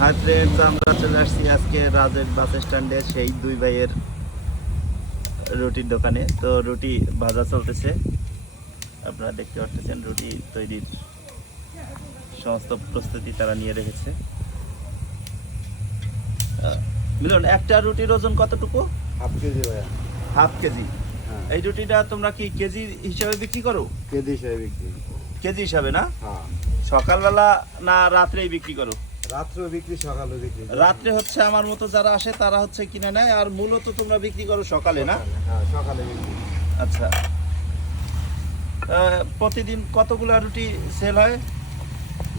Hi friends আমরা চলে আসছি আজকে রাজের বাস স্ট্যান্ডে সেই দুই ভাইয়ের রুটির দোকানে। তো রুটি ভাজা চলতেছে। আপনারা দেখতে পাচ্ছেন রুটি তৈরির সমস্ত প্রস্তুতি তারা নিয়ে রেখেছে। মিলন একটা রুটির ওজন কতটুকু? হাফ কেজি ভাইয়া। Half kg. হ্যাঁ। এই রুটিটা তোমরা কি কেজি হিসাবে বিক্রি করো? কেজি হিসাবে বিক্রি। কেজি হিসাবে না? হ্যাঁ। সকালবেলা না রাত্রেই বিক্রি করো? রাত্রে হচ্ছে আমার মতো যারা আসে তারা হচ্ছে কিনে নেয় আর মূলত তোমরা বিক্রি করো সকালে না? হ্যাঁ সকালে বিক্রি। আচ্ছা। প্রতিদিন কতগুলো রুটি সেল হয়?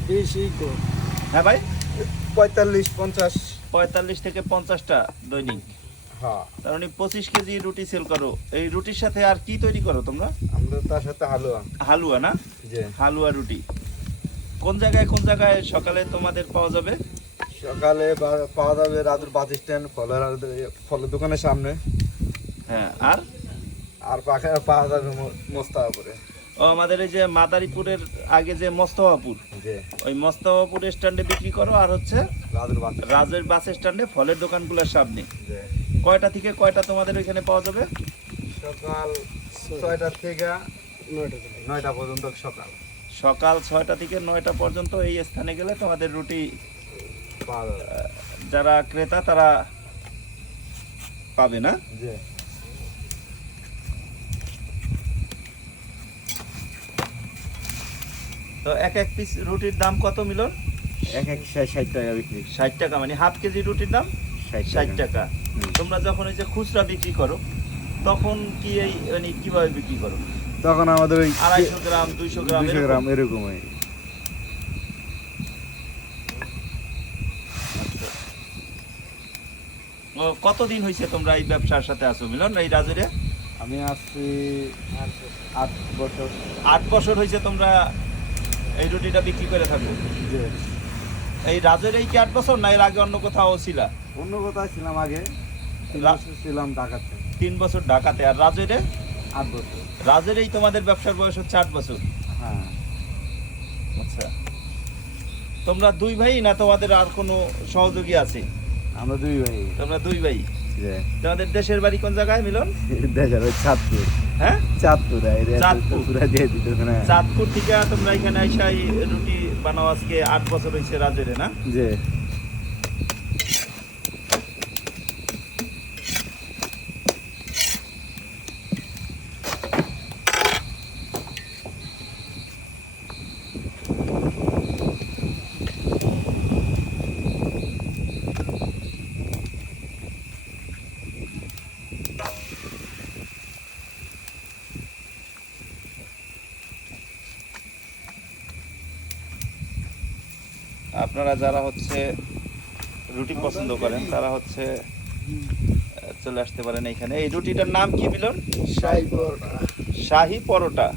বেশি হ্যাঁ ভাই? পঁয়তাল্লিশ পঞ্চাশ। পঁয়তাল্লিশ থেকে পঞ্চাশটা দৈনিক। হ্যাঁ। তার মানে পঁচিশ কেজি রুটি সেল করো। এই রুটির সাথে আর কি তৈরি করো তোমরা? আমরা তার সাথে হালুয়া। হালুয়া না? হালুয়া রুটি। কোন জায়গায় কোন জায়গায় সকালে তোমাদের পাওয়া যাবে? সকালে পাওয়া যাবে রাজুর বাস স্ট্যান্ড ফলের ফলের দোকানের সামনে। হ্যাঁ আর? আর পাখা পাওয়া যাবে মোস্তাপুরে ও আমাদের এই যে মাদারীপুরের আগে যে মস্তফাপুর যে ওই মস্তফাপুর স্ট্যান্ডে বিক্রি করো আর হচ্ছে রাজুর বাস রাজের বাস স্ট্যান্ডে ফলের দোকানগুলোর সামনে। কয়টা থেকে কয়টা তোমাদের ওইখানে পাওয়া যাবে? সকাল ছয়টা থেকে। নয়টা পর্যন্ত সকাল। সকাল ছয়টা থেকে নয়টা পর্যন্ত এই স্থানে গেলে তোমাদের রুটি যারা ক্রেতা তারা পাবে না? তো এক এক পিস রুটির দাম কত মিলন? এক এক ষাট টাকা বিক্রি। ষাট টাকা মানে হাফ কেজি রুটির দাম? ষাট টাকা। তোমরা যখন এই যে খুচরা বিক্রি করো তখন কি এই মানে কীভাবে বিক্রি করো? তখন আমাদের ওই আড়াইশো গ্রাম দুইশো গ্রাম এরকম? গ্রাম এরকমই। কতদিন হয়েছে তোমরা এই ব্যবসার সাথে আছো মিলন এই রাজুরে? আমি আট বছর। আট বছর হয়েছে তোমরা এই রুটিটা বিক্রি করে থাকো? এই রাজের এই কি আট বছর না এর আগে অন্য কোথাও ছিল? অন্য কোথায় ছিলাম আগে? ছিলাম ঢাকাতে। তিন বছর ঢাকাতে আর রাজেরে? আট বছর। রাজের এই তোমাদের ব্যবসার বয়স হচ্ছে আট বছর? হ্যাঁ। আচ্ছা। তোমরা দুই ভাই না তোমাদের আর কোনো সহযোগী আছে? আমরা দুই ভাই। তোমরা দুই ভাই? তোমাদের দেশের বাড়ি কোন জায়গায় মিলন? দেশের ওই চাঁদপুর। হ্যাঁ? চাঁদপুর চাঁদপুর। পুরা দিয়ে দিত চাঁদপুর থেকে তোমরা এখানে আইসা এই রুটি বানাও আজকে আট বছর হয়েছে রাজেরে না? যে। আপনারা যারা হচ্ছে রুটি পছন্দ করেন তারা হচ্ছে চলে আসতে পারেন এইখানে। এই রুটিটার নাম কি মিলন? শাহি পরোটা।